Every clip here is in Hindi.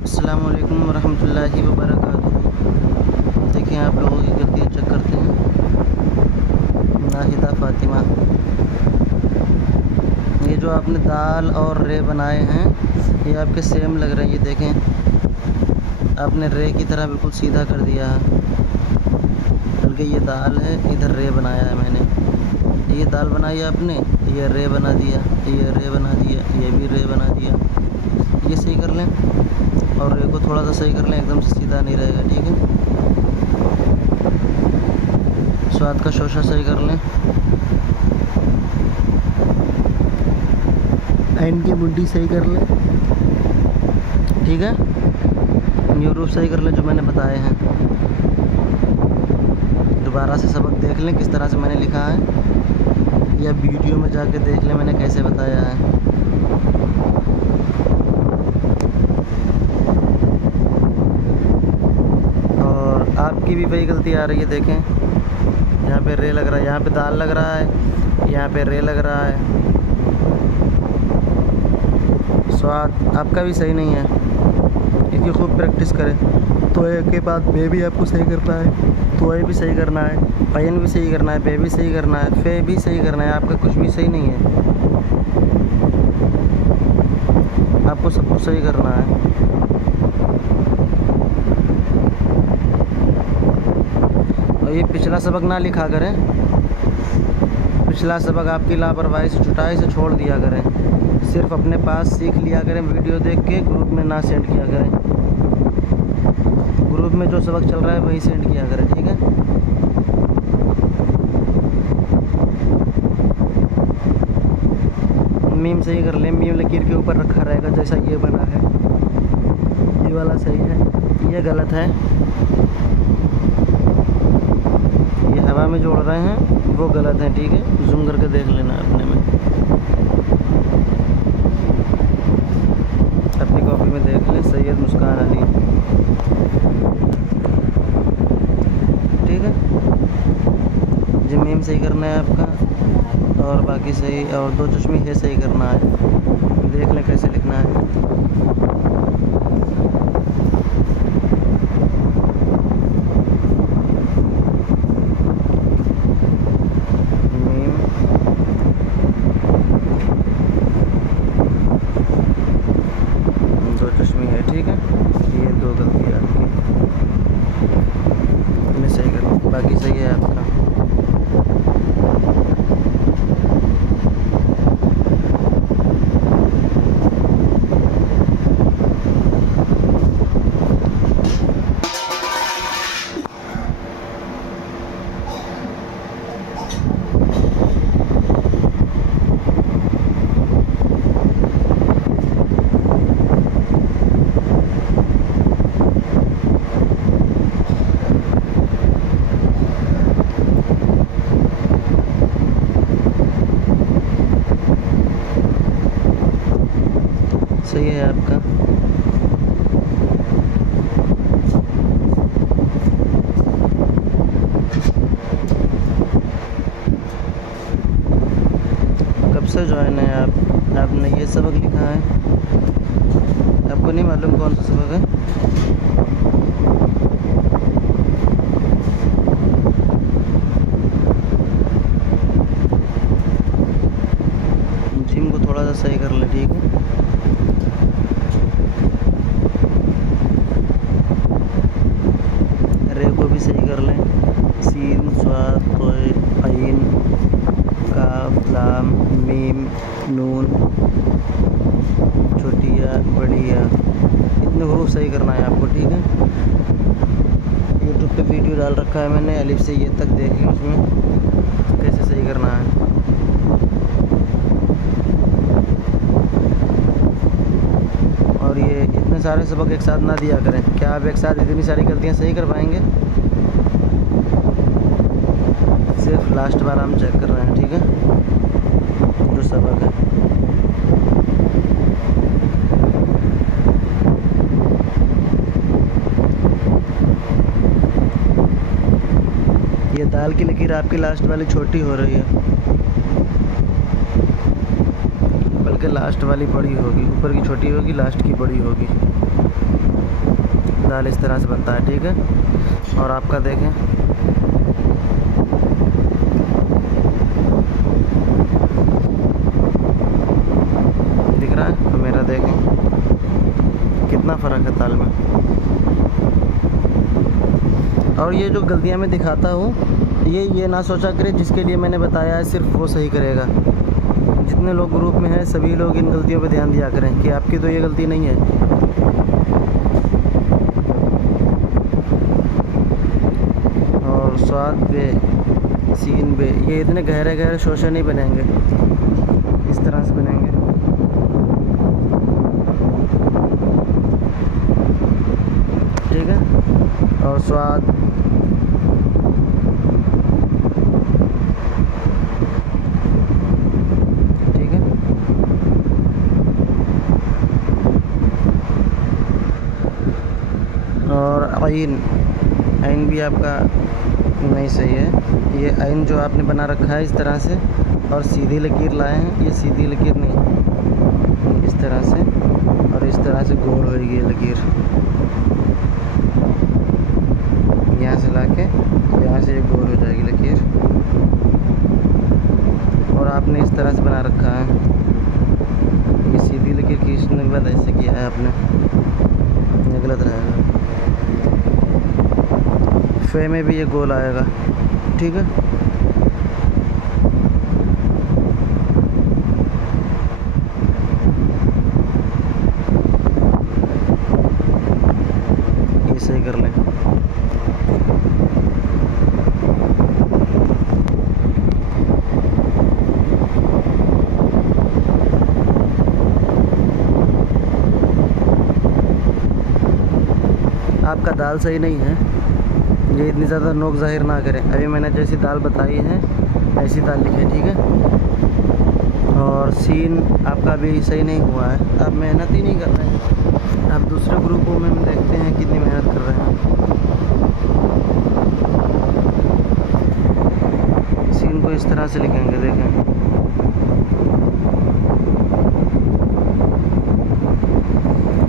अस्सलाम वालेकुम वरहमतुल्लाहि वबरकातुहू। देखिए आप लोगों की गलतियाँ चेक करते हैं। नाहिदा फ़ातिमा, ये जो आपने दाल और रे बनाए हैं ये आपके सेम लग रहे हैं। ये देखें, आपने रे की तरह बिल्कुल सीधा कर दिया है, बल्कि ये दाल है, इधर रे बनाया है मैंने। ये दाल बनाई आपने, ये रे बना दिया, ये रे बना दिया, ये भी रे बना दिया। ये सही कर लें और रे को थोड़ा सा सही कर लें, एकदम से सीधा नहीं रहेगा, ठीक है। स्वाद का शोशा सही कर लें, एन की मुंडी सही कर लें, ठीक है। न्यू रूप सही कर लें जो मैंने बताए हैं। दोबारा से सबक देख लें किस तरह से मैंने लिखा है, या वीडियो में जाके देख लें मैंने कैसे बताया है। और आपकी भी वही गलती आ रही है। देखें, यहाँ पे रे लग रहा है, यहाँ पे दाल लग रहा है, यहाँ पे रे लग रहा है। स्वाद आपका भी सही नहीं है, इसकी खूब प्रैक्टिस करें। तो के बाद बे भी आपको सही करना है, तो भी सही करना है, पैन भी सही करना है, बे भी सही करना है, फे भी सही करना है। आपका कुछ भी सही नहीं है, आपको सब कुछ सही करना है। और ये पिछला सबक ना लिखा करें, पिछला सबक आपकी लापरवाही से छुटाई से छोड़ दिया करें। सिर्फ अपने पास सीख लिया करें, वीडियो देख के ग्रुप में ना सेंड किया करें। ग्रुप में जो सबक चल रहा है वही सेंड किया करें, ठीक है। मीम सही कर लें, मीम लकीर के ऊपर रखा रहेगा जैसा ये बना है, ये वाला सही है, ये गलत है। ये हवा में जोड़ रहे हैं वो गलत है, ठीक है। जूम करके देख लेना अपने में, अपनी कॉपी में देख लें। सैयद मुस्कान अली, ठीक है। जी मीम सही करना है आपका, और बाकी सही, और दो चश्मे है सही करना है। देख लें कैसे लिखना है। मीम दो चश्मे है, ठीक है। ये दो गलती आपकी, इन्हें सही कर, बाकी सही है आपका। सही है आपका। कब से ज्वाइन है आप? आपने ये सबक लिखा है, आपको नहीं मालूम कौन सा सबक है? जिम को थोड़ा सा सही कर ले, ठीक है। रे को भी सही कर लें, सीन स्वाद तोय आइन काफ लाम मीम नून छोटिया बड़िया, इतने हरूफ सही करना है आपको, ठीक है। यूट्यूब पे वीडियो डाल रखा है मैंने, अलिफ से ये तक देख लें, उसमें कैसे सही करना है। और ये इतने सारे सबक एक साथ ना दिया करें। क्या आप एक साथ इतनी सारी गलतियां सही कर पाएंगे? सिर्फ लास्ट बार हम चेक कर रहे हैं, ठीक है, जो सबक है। ये दाल की लकीर आपकी लास्ट वाली छोटी हो रही है, बल्कि लास्ट वाली बड़ी होगी, ऊपर की छोटी होगी, लास्ट की बड़ी होगी। दाल इस तरह से बनता है, ठीक है। और आपका देखें, दिख रहा है, तो मेरा देखें कितना फ़र्क है दाल में। और ये जो गलतियाँ मैं दिखाता हूँ, ये ना सोचा करें जिसके लिए मैंने बताया है सिर्फ वो सही करेगा। जितने लोग ग्रुप में हैं सभी लोग इन गलतियों पे ध्यान दिया करें कि आपकी तो ये गलती नहीं है। और स्वाद पे, सीन पे, ये इतने गहरे गहरे शोशे नहीं बनेंगे, इस तरह से बनेंगे। ठीक है। और स्वाद, ठीक है। और आइन भी आपका नहीं सही है। ये आइन जो आपने बना रखा है इस तरह से, और सीधी लकीर लाए हैं, ये सीधी लकीर नहीं, इस तरह से, और इस तरह से गोल होगी ये लकीर। यहाँ से लाके यहाँ से ये गोल हो जाएगी लकीर, और आपने इस तरह से बना रखा है। ये सीधी लकीर खींचने के बाद ऐसे किया है आपने, ये गलत रहेगा। फे में भी ये गोल आएगा, ठीक है। ये सही कर लें। आपका दाल सही नहीं है, ये इतनी ज़्यादा नोक ज़ाहिर ना करें। अभी मैंने जैसी दाल बताई है ऐसी दाल लिखे, ठीक है। और सीन आपका भी सही नहीं हुआ है, आप मेहनत ही नहीं कर रहे हैं। आप दूसरे ग्रुपों में हम देखते हैं कितनी मेहनत कर रहे हैं। सीन को इस तरह से लिखेंगे, देखें,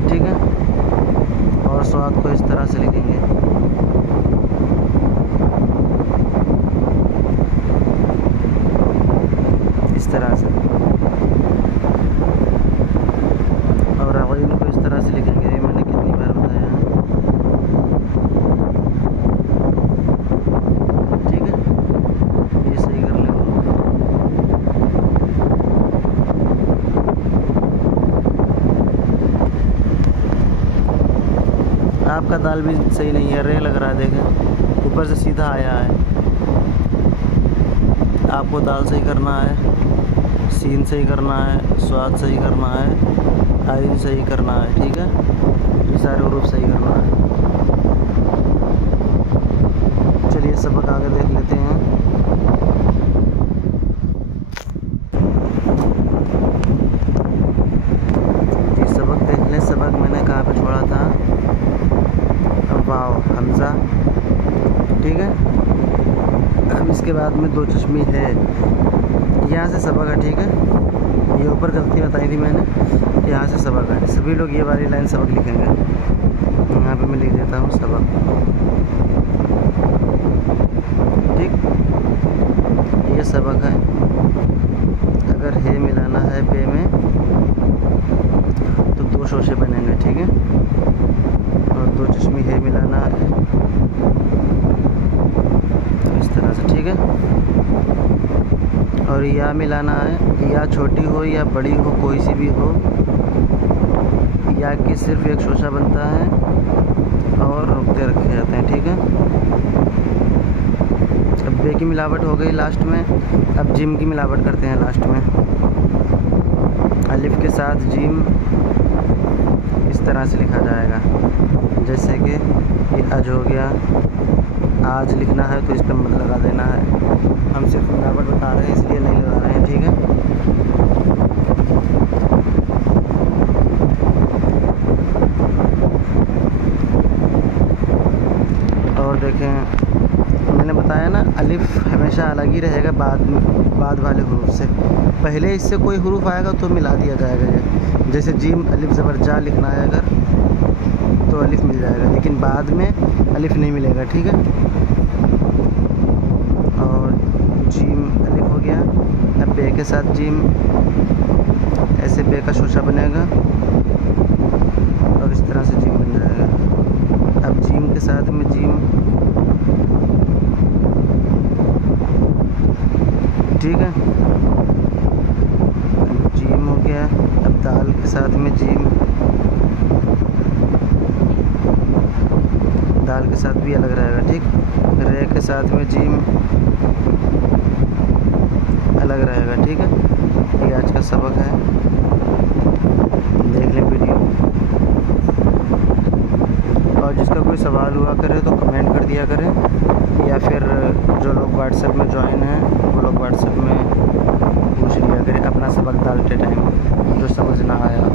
ठीक है। और स्वाद को इस तरह से लिखेंगे। इस तरह से। और आइन को इस तरह से लिखेंगे, ये मैंने कितनी बार बताया है, ठीक है। ये सही कर लें। आपका दाल भी सही नहीं है, रे लग रहा है, देखें ऊपर से सीधा आया है। आपको दाल सही करना है, सीन सही करना है, स्वाद सही करना है, आइन सही करना है, ठीक है। ये सारे ग्रुप सही करना है। चलिए सबक आगे देख लेते हैं। ये सबक देख लें। सबक मैंने कहाँ पे छोड़ा था, वाव हमज़ा, ठीक है। अब इसके बाद में दो चश्मी है, यहाँ से सबक है, ठीक है। ये ऊपर गलती बताई थी मैंने, यहाँ से सबक है। सभी लोग ये वाली लाइन सबक लिखेंगे। यहाँ पे मैं लिख देता हूँ सबक, ठीक। ये सबक है। अगर है मिलाना है पे में तो दो शोशे बनेंगे, ठीक है। और दो चश्मी है मिलाना है तो इस तरह से, ठीक है। और या मिलाना है, या छोटी हो या बड़ी हो, कोई सी भी हो, या की सिर्फ एक शोशा बनता है और रुकते रखे जाते हैं, ठीक है। अब बे की मिलावट हो गई लास्ट में, अब जिम की मिलावट करते हैं लास्ट में। अलिफ के साथ जिम इस तरह से लिखा जाएगा, जैसे कि ये अज हो गया, आज लिखना है तो इस पर मत लगा देना है। हम सिर्फ मिलावट बता रहे हैं इसलिए नहीं लगा रहे हैं, ठीक है। और देखें मैंने बताया ना, अलिफ हमेशा अलग ही रहेगा बाद वाले हरूफ से। पहले इससे कोई हरूफ आएगा तो मिला दिया जाएगा। ये जैसे जीम अलिफ ज़बर जा लिखना है अगर, तो अलिफ मिल जाएगा, लेकिन बाद में अलिफ नहीं मिलेगा, ठीक है। और जीम अलिफ हो गया। अब बे के साथ जीम, ऐसे बे का शोशा बनेगा और इस तरह से जीम बन जाएगा। अब जीम के साथ में जीम, ठीक है, जीम हो गया। अब दाल के साथ में जीम, दाल के साथ भी अलग रहेगा, ठीक। रे के साथ में जीम अलग रहेगा, ठीक है। ये आज का सबक है, देख लें वीडियो। और जिसका कोई सवाल हुआ करे तो कमेंट कर दिया करें, या फिर जो लोग व्हाट्सएप में ज्वाइन हैं वो लोग व्हाट्सएप में पूछ लिया करें अपना सबक डालते टाइम जो समझ ना आया,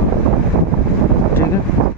ठीक है।